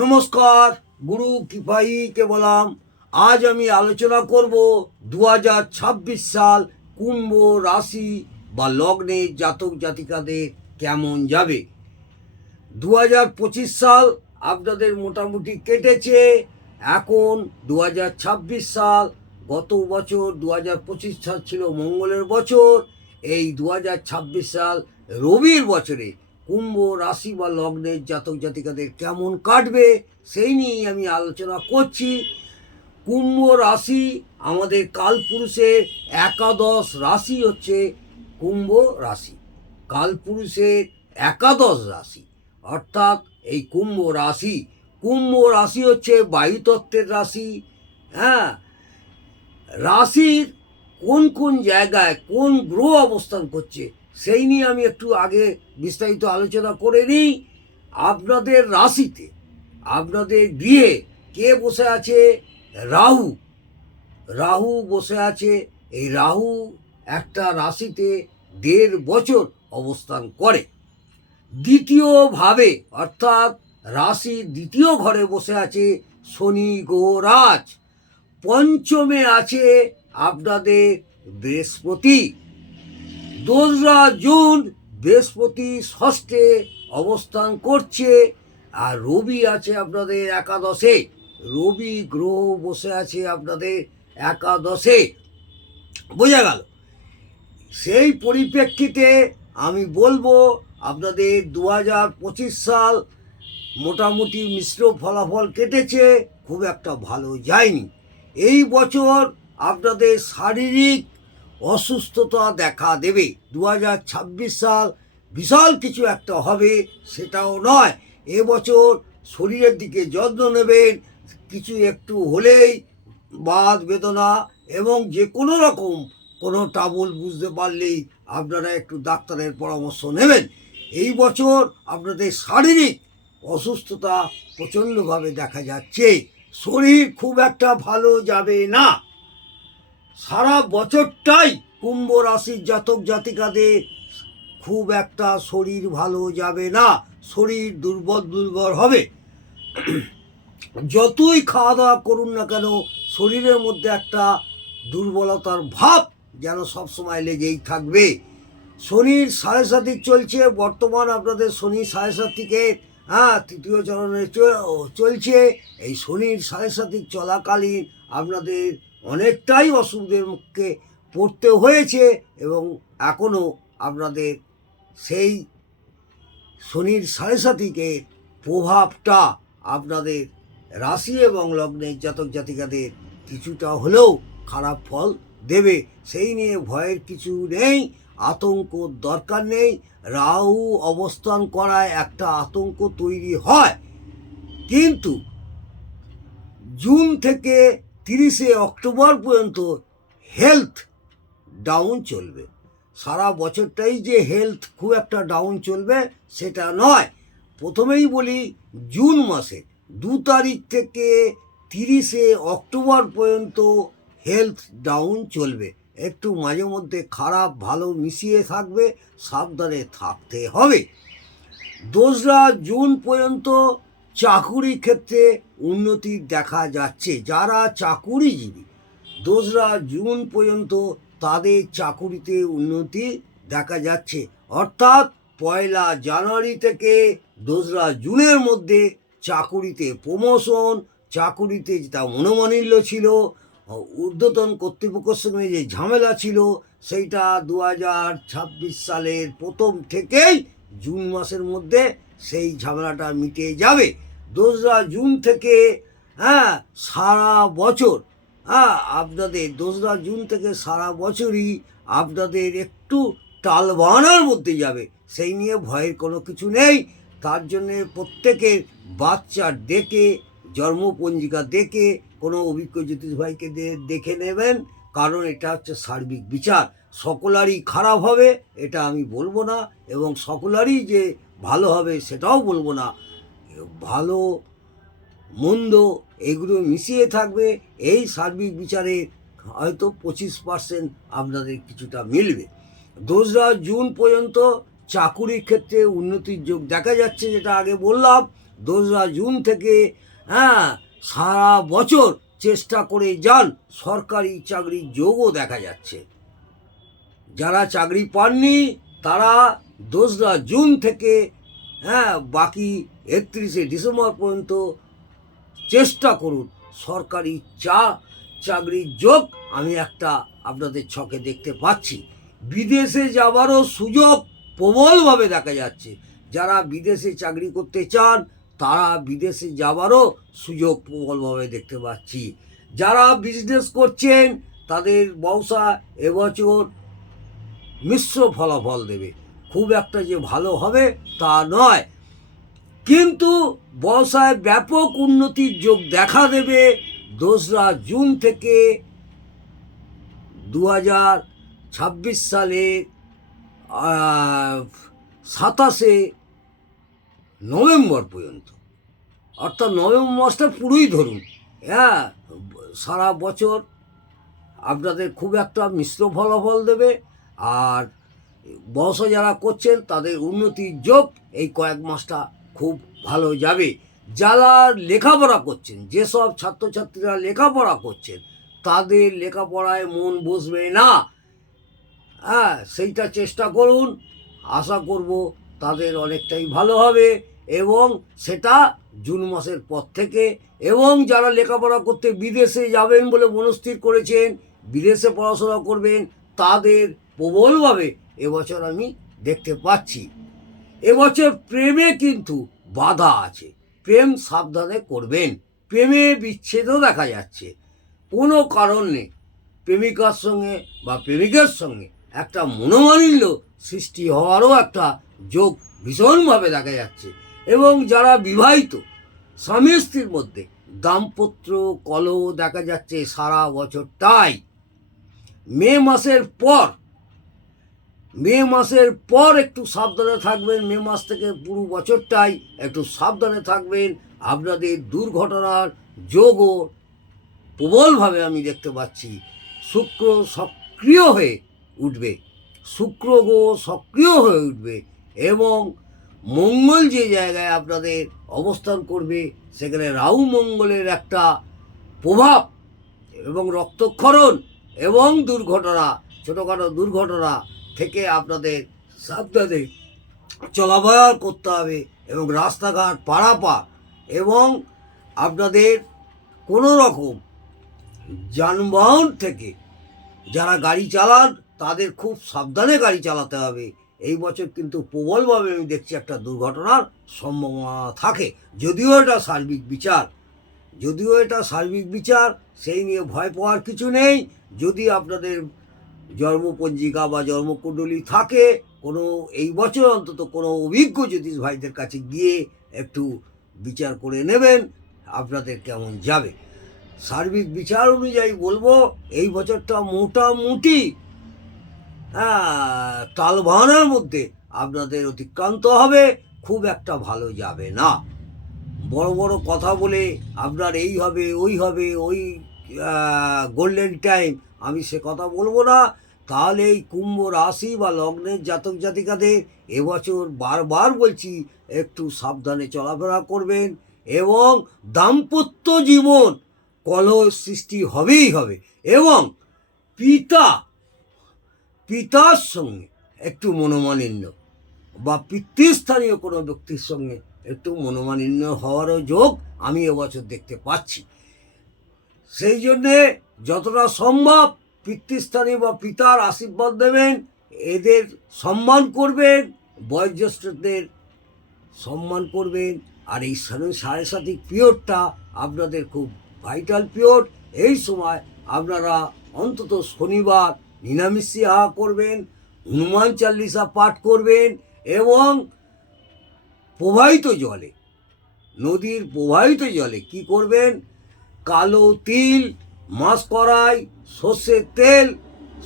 নমস্কার, গুরু কৃপাইকে বলাম। আজ আমি আলোচনা করব 2026 সাল কুম্ভ রাশি বা লগ্নের জাতক জাতিকাদের কেমন যাবে। 2025 সাল আপনাদের মোটামুটি কেটেছে। এখন 2026 সাল, গত বছর 2025 সাল ছিল মঙ্গলের বছর। এই 2026 সাল রবির বছরে কুম্ভ রাশি বা লগ্নের জাতক জাতিকাদের কেমন কাটবে সেই নিয়েই আমি আলোচনা করছি। কুম্ভ রাশি আমাদের কালপুরুষের একাদশ রাশি হচ্ছে কুম্ভ রাশি। কালপুরুষের একাদশ রাশি অর্থাৎ এই কুম্ভ রাশি হচ্ছে বায়ুতত্ত্বের রাশি। হ্যাঁ, রাশির কোন কোন জায়গায় কোন গ্রহ অবস্থান করছে সেই নিয়ে আমি একটু আগে বিস্তারিত আলোচনা করে নিই। আপনাদের রাশিতে, আপনাদের গৃহে কে বসে আছে? রাহু বসে আছে। এই রাহু একটা রাশিতে 1.5 বছর অবস্থান করে। দ্বিতীয়ভাবে অর্থাৎ রাশির দ্বিতীয় ঘরে বসে আছে শনি গ্রহরাজ। পঞ্চমে আছে আপনাদের বৃহস্পতি। 2রা জুন বৃহস্পতি ষষ্ঠে অবস্থান করছে। আর রবি আছে আপনাদের একাদশে। রবি গ্রহ বসে আছে আপনাদের একাদশে। বোঝা গেল? সেই পরিপ্রেক্ষিতে আমি বলবো আপনাদের 2025 সাল মোটামুটি মিশ্র ফলাফল কেটেছে, খুব একটা ভালো যায়নি। এই বছর আপনাদের শারীরিক অসুস্থতা দেখা দেবে। 2026 সাল বিশাল কিছু একটা হবে সেটাও নয়। এবছর শরীরের দিকে যত্ন নেবেন। কিছু একটু হলেই বাত বেদনা এবং যে কোনো রকম কোনো ট্রাবল বুঝতে পারলেই আপনারা একটু ডাক্তারের পরামর্শ নেবেন। এই বছর আপনাদের শারীরিক অসুস্থতা প্রচণ্ডভাবে দেখা যাচ্ছে। শরীর খুব একটা ভালো যাবে না। সারা বছরটাই কুম্ভ রাশির জাতক জাতিকাদের খুব একটা শরীর ভালো যাবে না। শরীর দুর্বল হবে। যতই খাওয়া দাওয়া করুন না কেন শরীরের মধ্যে একটা দুর্বলতার ভাব যেন সবসময় লেগেই থাকবে। শনির 7.5 চলছে বর্তমান আপনাদের। শনি 7.5 তৃতীয় চরণে চলছে। এই শনির 7.5 চলাকালীন আপনাদের অনেকটাই অসুবিধার মুখে পড়তে হয়েছে এবং এখনও আপনাদের সেই শনির 7.5 প্রভাবটা আপনাদের রাশি এবং লগ্নের জাতক জাতিকাদের কিছুটা হলেও খারাপ ফল দেবে। সেই নিয়ে ভয়ের কিছু নেই, আতঙ্ক দরকার নেই। রাহু অবস্থান করায় একটা আতঙ্ক তৈরি হয়, কিন্তু জুন থেকে 30 অক্টোবর পর্যন্ত হেলথ ডাউন চলবে। সারা বছরটাই যে হেলথ খুব একটা ডাউন চলবে সেটা নয়। প্রথমেই বলি, জুন মাসে 2 তারিখ থেকে 30 অক্টোবর পর্যন্ত হেলথ ডাউন চলবে। একটু মাঝে মধ্যে খারাপ ভালো মিশিয়ে থাকবে, সাবধানে থাকতে হবে। 2রা জুন পর্যন্ত চাকুরি ক্ষেত্রে উন্নতি দেখা যাচ্ছে। যারা চাকুরিজীবী 2রা জুন পর্যন্ত তাদের চাকুরিতে উন্নতি দেখা যাচ্ছে। অর্থাৎ 1 জানুয়ারি থেকে 2রা জুনের মধ্যে চাকুরিতে প্রমোশন, চাকুরিতে যেটা মনোমালিন্য ছিল, ঊর্ধ্বতন কর্তৃপক্ষের সঙ্গে যে ঝামেলা ছিল, সেইটা 2026 সালের প্রথম থেকেই জুন মাসের মধ্যে সেই ঝামেলাটা মিটে যাবে। 2রা জুন থেকে সারা বছর আপনাদের 2রা জুন থেকে সারা বছরই আপনাদের একটু টালবাহানার মধ্যে যাবে। সেই নিয়ে ভয়ের কোনো কিছু নেই। তার জন্যে প্রত্যেকের বাচ্চা ডেকে, জন্মপঞ্জিকা দেখে, কোনো অভিজ্ঞ জ্যোতিষ ভাইকে দেখে নেবেন, কারণ এটা হচ্ছে সার্বিক বিচার। সকলারই খারাপ হবে এটা আমি বলবো না, এবং সকলারই যে ভালো হবে সেটাও বলবো না। ভালো মন্দ এগুলো মিশিয়ে থাকবে। এই সার্বিক বিচারে হয়তো 25% আপনাদের কিছুটা মিলবে। 2রা জুন পর্যন্ত চাকুরির ক্ষেত্রে উন্নতির যোগ দেখা যাচ্ছে, যেটা আগে বললাম। 2রা জুন থেকে সারা বছর চেষ্টা করে যান, সরকারি চাকরির যোগও দেখা যাচ্ছে। যারা চাকরি পাননি তারা 2রা জুন থেকে বাকি 31শে ডিসেম্বর পর্যন্ত চেষ্টা করুন। সরকারি চাকরির যোগ আমি একটা আপনাদের ছকে দেখতে পাচ্ছি। বিদেশে যাবারও সুযোগ প্রবলভাবে দেখা যাচ্ছে। যারা বিদেশে চাকরি করতে চান তারা বিদেশে যাবারও সুযোগ প্রবলভাবে দেখতে পাচ্ছি। যারা বিজনেস করছেন তাদের ব্যবসা এবছর মিশ্র ফলাফল দেবে, খুব একটা যে ভালো হবে তা নয়, কিন্তু ব্যবসায় ব্যাপক উন্নতির যোগ দেখা দেবে 2রা জুন থেকে 2026 সালের 27শে নভেম্বর পর্যন্ত, অর্থাৎ নভেম্বর মাসটা পুরোই ধরুন। সারা বছর আপনাদের খুব একটা মিশ্র ফলাফল দেবে। আর ব্যবসা যারা করছেন তাদের উন্নতির যোগ এই কয়েক মাসটা খুব ভালো যাবে। যারা লেখাপড়া করছেন, যেসব ছাত্রছাত্রীরা লেখাপড়া করছেন তাদের লেখাপড়ায় মন বসবে না, সেইটা চেষ্টা করুন। আশা করব তাদের অনেকটাই ভালো হবে, এবং সেটা জুন মাসের পর থেকে। এবং যারা লেখাপড়া করতে বিদেশে যাবেন বলে মনস্থির করেছেন, বিদেশে পড়াশোনা করবেন, তাদের প্রবলভাবে এবছর আমি দেখতে পাচ্ছি। এবছর প্রেমে কিন্তু বাধা আছে, প্রেম সাবধানে করবেন। প্রেমে বিচ্ছেদও দেখা যাচ্ছে, কোনো কারণ নেই। প্রেমিকার সঙ্গে বা প্রেমিকের সঙ্গে একটা মনোমালিন্য সৃষ্টি হওয়ারও একটা যোগ ভীষণভাবে দেখা যাচ্ছে। এবং যারা বিবাহিত স্বামী স্ত্রীর মধ্যে দাম্পত্য কলহ দেখা যাচ্ছে সারা বছরটাই। মে মাসের পর একটু সাবধানে থাকবেন। মে মাস থেকে পুরো বছরটাই একটু সাবধানে থাকবেন। আপনাদের দুর্ঘটনার যোগও প্রবলভাবে আমি দেখতে পাচ্ছি। শুক্র সক্রিয় হয়ে উঠবে, শুক্র গ্রহ সক্রিয় হয়ে উঠবে, এবং মঙ্গল যে জায়গায় আপনাদের অবস্থান করবে সেখানে রাহু মঙ্গলের একটা প্রভাব এবং রক্তক্ষরণ এবং দুর্ঘটনা, ছোটোখাটো দুর্ঘটনা থেকে আপনাদের সাবধানে চলাফেরা করতে হবে। এবং রাস্তাঘাট পারাপার এবং আপনাদের কোনো রকম যানবাহন থেকে যারা গাড়ি চালান তাদের খুব সাবধানে গাড়ি চালাতে হবে। এই বছর কিন্তু প্রবলভাবে আমি দেখছি একটা দুর্ঘটনার সম্ভাবনা থাকে। যদিও এটা সার্বিক বিচার, সেই নিয়ে ভয় পাওয়ার কিছু নেই। যদি আপনাদের জন্মপঞ্জিকা বা জন্মকুণ্ডলী থাকে, কোনো এই বছর অন্তত কোনো অভিজ্ঞ জ্যোতিষ ভাইদের কাছে গিয়ে একটু বিচার করে নেবেন আপনাদের কেমন যাবে। সার্বিক বিচার অনুযায়ী বলবো এই বছরটা মোটামুটি তালবাহানার মধ্যে আপনাদের অতিক্রান্ত হবে, খুব একটা ভালো যাবে না। বড় বড় কথা বলে আপনার এই হবে ওই হবে, ওই গোল্ডেন টাইম, আমি সে কথা বলবো না। তাহলে এই কুম্ভ রাশি বা লগ্নের জাতক জাতিকাদের এবছর বারবার বলছি একটু সাবধানে চলাফেরা করবেন, এবং দাম্পত্য জীবন কলহ সৃষ্টি হবেই হবে। এবং পিতার সঙ্গে একটু মনোমালিন্য বা পিতৃস্থানীয় কোনো ব্যক্তির সঙ্গে একটু মনোমালিন্য হওয়ারও যোগ আমি এবছর দেখতে পাচ্ছি। সেই জন্যে যতটা সম্ভব পিতৃস্থানীয় বা পিতার আশীর্বাদ দেবেন, এদের সম্মান করবেন, বয়োজ্যেষ্ঠদের সম্মান করবেন। আর এই সাড়ে পিরিয়ডটা আপনাদের খুব ভাইটাল পিরিয়ড। এই সময় আপনারা অন্তত শনিবার নিরামিষি আহার করবেন, হনুমান চালিসা পাঠ করবেন, এবং নদীর প্রবাহিত জলে কি করবেন, কালো তিল, মাসকড়াই, সর্ষের তেল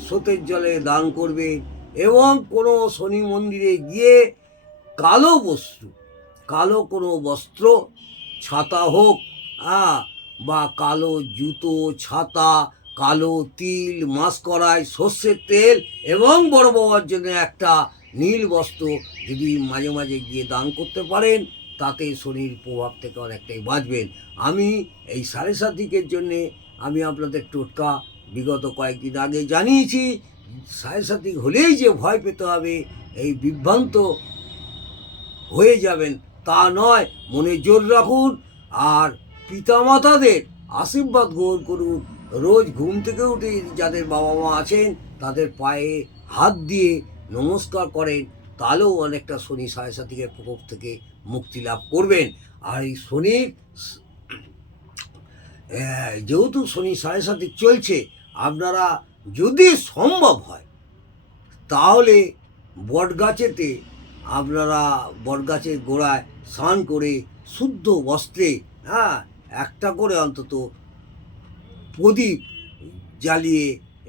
স্রোতের জলে দান করবেন। এবং কোনো শনি মন্দিরে গিয়ে কালো কোনো বস্ত্র, ছাতা হোক বা কালো জুতো, ছাতা, কালো তিল, মাসকড়াই, সর্ষের তেল এবং বড় বাবার জন্য একটা নীল বস্ত্র যদি মাঝে মাঝে গিয়ে দান করতে পারেন তাতে শনির প্রভাব থেকে অনেকটাই বাঁচবেন। আমি এই 7.5 জন্যে আমি আপনাদের টোটকা বিগত কয়েকদিন আগে জানিয়েছি। 7.5 হলেই যে ভয় পেতে হবে, এই বিভ্রান্ত হয়ে যাবেন তা নয়। মনে জোর রাখুন আর পিতামাতাদের আশীর্বাদ গ্রহণ করুন। রোজ ঘুম থেকে উঠে যাদের বাবা মা আছেন তাদের পায়ে হাত দিয়ে নমস্কার করেন, তাহলেও অনেকটা শনি 7.5 প্রকোপ থেকে মুক্তি লাভ করবেন। আর এই শনির যেহেতু শনি 7.5 চলছে, আপনারা যদি সম্ভব হয় তাহলে বটগাছেতে আপনারা বটগাছের গোড়ায় স্নান করে শুদ্ধ বস্ত্রে একটা করে অন্তত প্রদীপ জ্বালিয়ে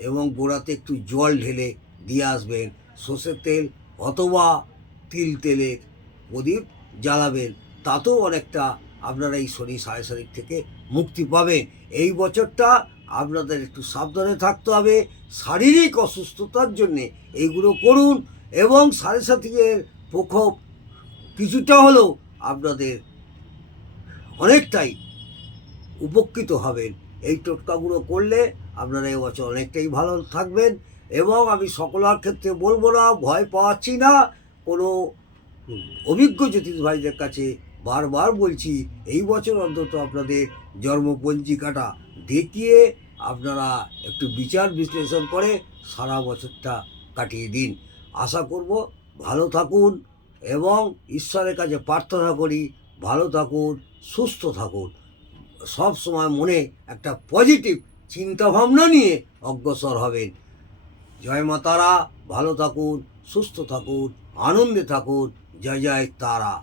এবং গোড়াতে একটু জল ঢেলে দিয়ে আসবেন। সর্ষের তেল অথবা তিল তেলের প্রদীপ জ্বালাবেন, তাতেও অনেকটা আপনারা এই শনি 7.5 থেকে মুক্তি পাবেন। এই বছরটা আপনাদের একটু সাবধানে থাকতে হবে। শারীরিক অসুস্থতার জন্যে এইগুলো করুন এবং 7.5 প্রকোপ কিছুটা হলেও আপনাদের অনেকটাই উপকৃত হবেন। এই টোটকাগুলো করলে আপনারা এবছর অনেকটাই ভালো থাকবেন। এবং আমি সকলের ক্ষেত্রে বলবো না, ভয় পাচ্ছি না, কোনো অভিজ্ঞ জ্যোতিষ ভাইদের কাছে বারবার বলছি, এই বছর অন্তত আপনাদের জন্মপঞ্জিকাটা দেখিয়ে আপনারা একটু বিচার বিশ্লেষণ করে সারা বছরটা কাটিয়ে দিন। আশা করব ভালো থাকুন এবং ঈশ্বরের কাছে প্রার্থনা করি ভালো থাকুন, সুস্থ থাকুন। সব সময় মনে একটা পজিটিভ চিন্তাভাবনা নিয়ে অগ্রসর হবেন। জয় মা তারা, ভালো থাকুন, সুস্থ থাকুন, আনন্দে থাকুন। জয় জয় তারা।